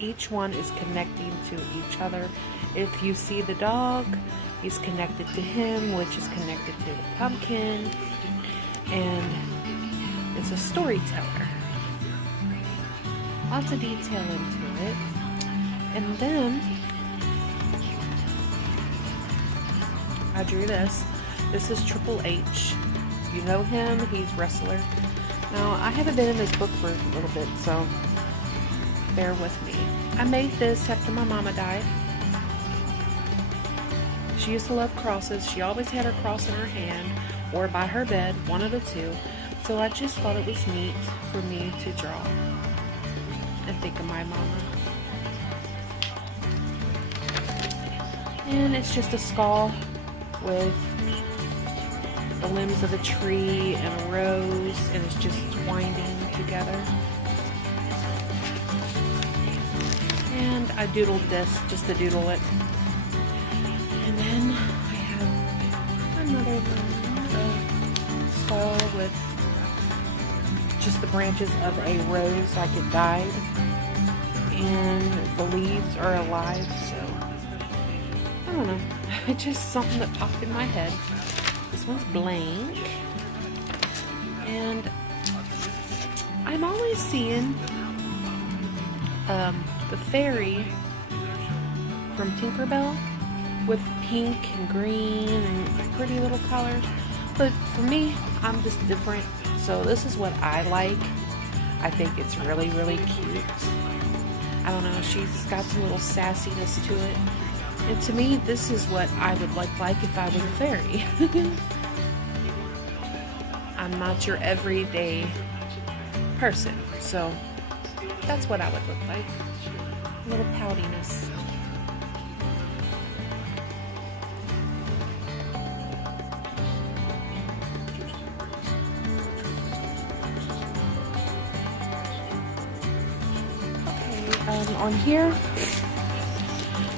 each one is connecting to each other. If you see the dog, he's connected to him, which is connected to the pumpkin, and it's a storyteller. Lots of detail into it. And then I drew this. This is Triple H. You know him, he's wrestler. Now, I haven't been in this book for a little bit, so bear with me. I made this after my mama died. She used to love crosses. She always had her cross in her hand or by her bed, one of the two. So I just thought it was neat for me to draw and think of my mama. And it's just a skull with the limbs of a tree and a rose, and it's just winding together. And I doodled this just to doodle it. And then I have another one, skull with just the branches of a rose like it died, and the leaves are alive, so I don't know. It's just something that popped in my head. This one's blank, and I'm always seeing the fairy from Tinkerbell with pink and green and pretty little colors, but for me, I'm just different, so this is what I like. I think it's really, really cute. I don't know, she's got some little sassiness to it. And to me, this is what I would like if I was a fairy. I'm not your everyday person, so that's what I would look like. A little poutiness. Okay, on here,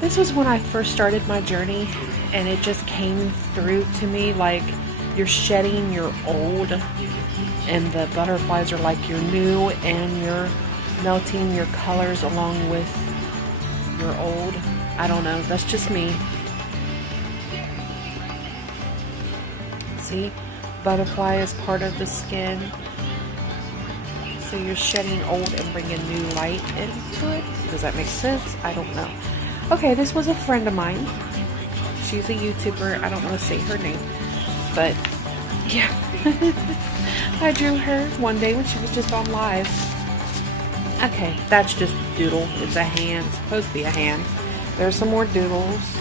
this was when I first started my journey, and it just came through to me like you're shedding your old, and the butterflies are like your new, and you're melting your colors along with your old. I don't know, that's just me. See, butterfly is part of the skin, so you're shedding old and bringing new light into it. Does that make sense? I don't know. Okay, this was a friend of mine. She's a YouTuber. I don't want to say her name, but yeah. I drew her one day when she was just on live. Okay, that's just a doodle. It's a hand. It's supposed to be a hand. There's some more doodles.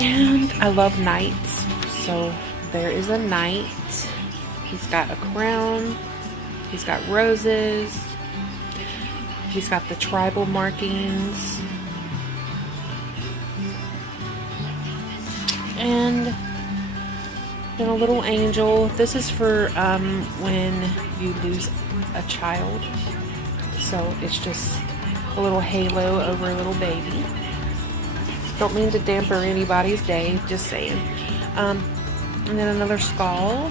And I love knights. So there is a knight. He's got a crown. He's got roses. He's got the tribal markings. And then a little angel. This is for when you lose a child. So it's just a little halo over a little baby. Don't mean to damper anybody's day, just saying. And then another skull.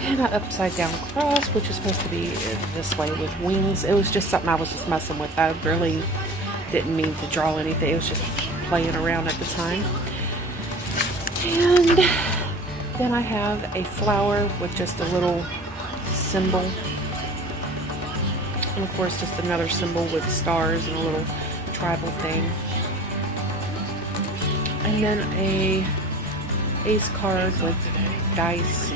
And an upside down cross, which is supposed to be this way with wings. It was just something I was just messing with. I really didn't mean to draw anything. It was just playing around at the time. And then I have a flower with just a little symbol. And of course just another symbol with stars and a little tribal thing. And then a ace card with dice.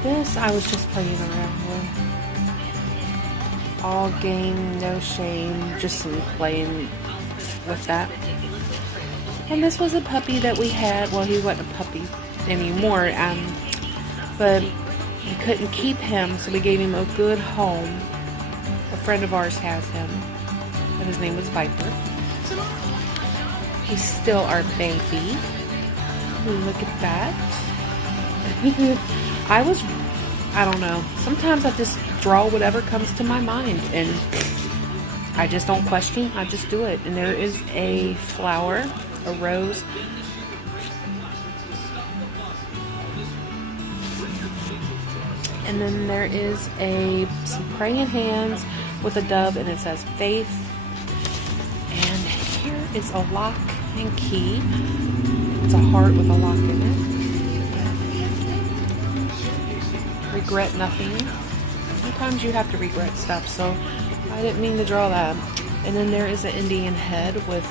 This I was just playing around with. All game, no shame, just some playing with that. And this was a puppy that we had. Well, he wasn't a puppy anymore, but we couldn't keep him, so we gave him a good home. A friend of ours has him, and his name was Viper. He's still our baby. Look at that. I don't know. Sometimes I just draw whatever comes to my mind, and I just don't question. I just do it. And there is a flower, a rose. And then there is some praying hands with a dove, and it says faith. And here is a lock and key. It's a heart with a lock in it. Regret nothing. Sometimes you have to regret stuff, so I didn't mean to draw that. And then there is an Indian head with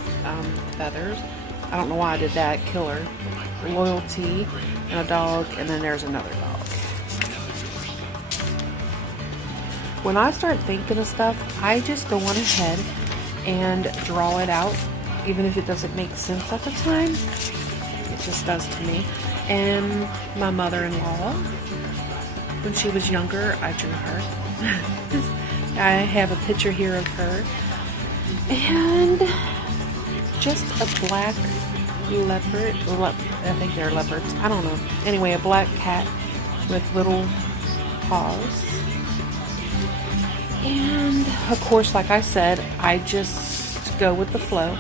feathers. I don't know why I did that. Killer. Loyalty. And a dog. And then there's another dog. When I start thinking of stuff, I just go on ahead and draw it out. Even if it doesn't make sense at the time. It just does to me. And my mother-in-law, when she was younger, I drew her. I have a picture here of her. And just a black leopard. I think they're leopards. I don't know. Anyway, a black cat with little paws. And of course, like I said, I just go with the flow.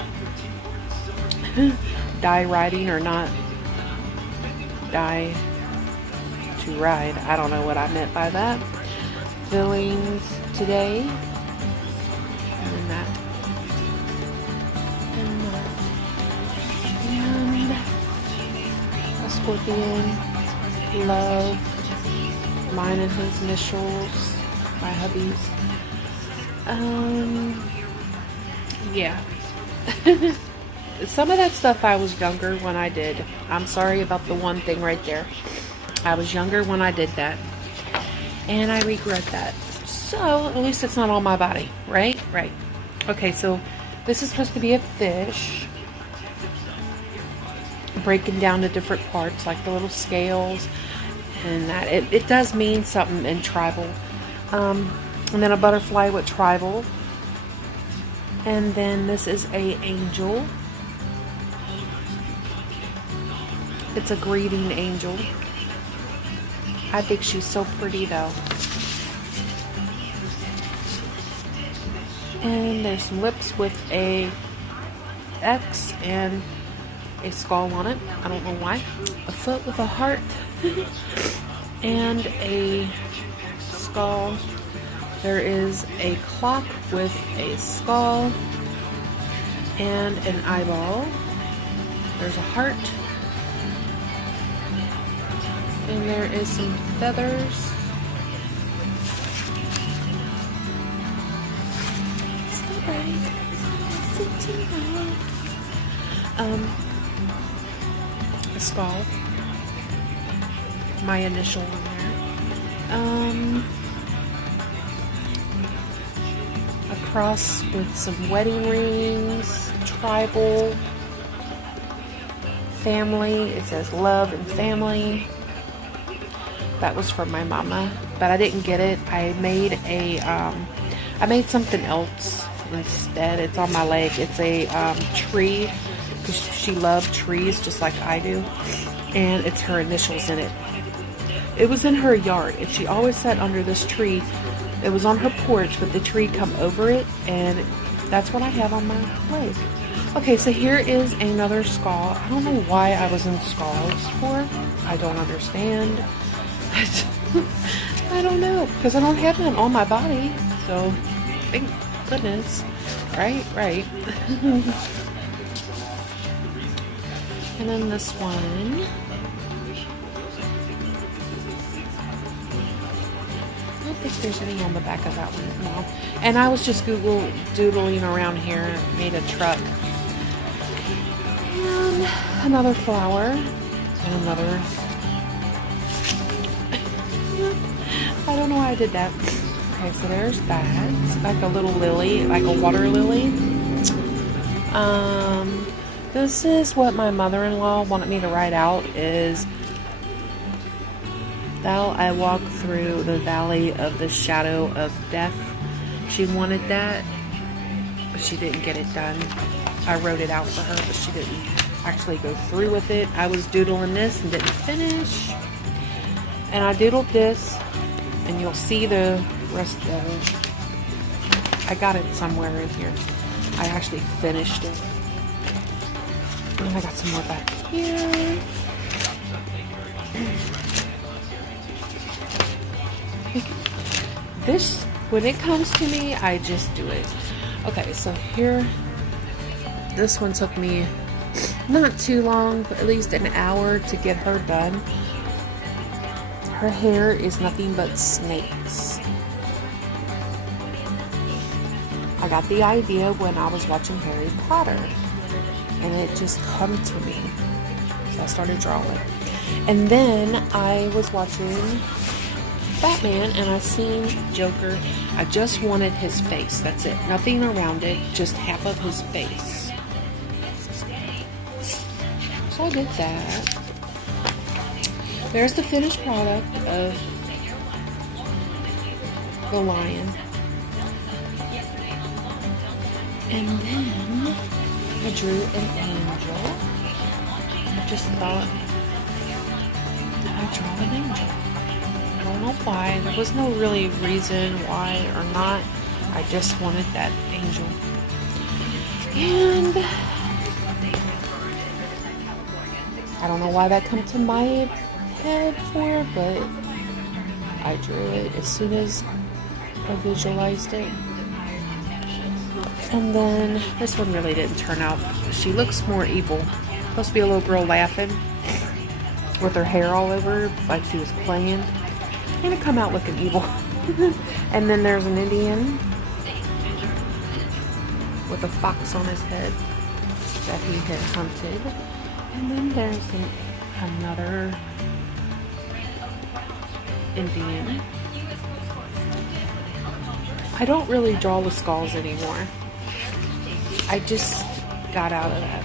Die riding or not die to ride. I don't know what I meant by that. Feelings today. And then that. And a scorpion. Love. Mine and his initials. My hubby's. Yeah. Some of that stuff I was younger when I did. I'm sorry about the one thing right there. I was younger when I did that. And I regret that. So, at least it's not on my body, right? Right. Okay, so this is supposed to be a fish. Breaking down to different parts, like the little scales. And that. It does mean something in tribal. And then a butterfly with tribal. And then this is a angel. It's a greeting angel. I think she's so pretty though. And there's some lips with a X and a skull on it. I don't know why. A foot with a heart. And a skull. There is a clock with a skull and an eyeball. There's a heart. And there is some feathers. A skull. My initial on there. A cross with some wedding rings, tribal, family. It says love and family. That was from my mama, but I didn't get it. I made I made something else instead. It's on my leg. It's a tree, because she loved trees just like I do, and it's her initials in it. It was in her yard, and she always sat under this tree. It was on her porch, but the tree come over it, and that's what I have on my leg. Okay, so here is another skull. I don't know why I was in skulls for. I don't understand. I don't know, because I don't have them on my body. So, thank goodness. Right. And then this one. I don't think there's any on the back of that one. No. And I was just doodling around here, made a truck. And another flower. And another. I don't know why I did that. Okay, so there's that. It's like a little lily, like a water lily. This is what my mother-in-law wanted me to write out is, "Thou I walk through the valley of the shadow of death." She wanted that, but she didn't get it done. I wrote it out for her, but she didn't actually go through with it. I was doodling this and didn't finish. And I doodled this, and you'll see the rest of it. I got it somewhere in here. I actually finished it. And I got some more back here. This, when it comes to me, I just do it. Okay, so here, this one took me not too long, but at least an hour to get her done. Her hair is nothing but snakes. I got the idea when I was watching Harry Potter, and it just come to me. So I started drawing. And then I was watching Batman, and I seen Joker. I just wanted his face. That's it. Nothing around it. Just half of his face. So I did that. There's the finished product of the lion. And then I drew an angel. I just thought, I draw an angel. I don't know why. There was no really reason why or not. I just wanted that angel. And I don't know why that come to my head for, but I drew it as soon as I visualized it. And then this one really didn't turn out. She looks more evil. Supposed to be a little girl laughing with her hair all over like she was playing. And it come out looking evil. And then there's an Indian with a fox on his head that he had hunted. And then there's another Indian. I don't really draw the skulls anymore. I just got out of that.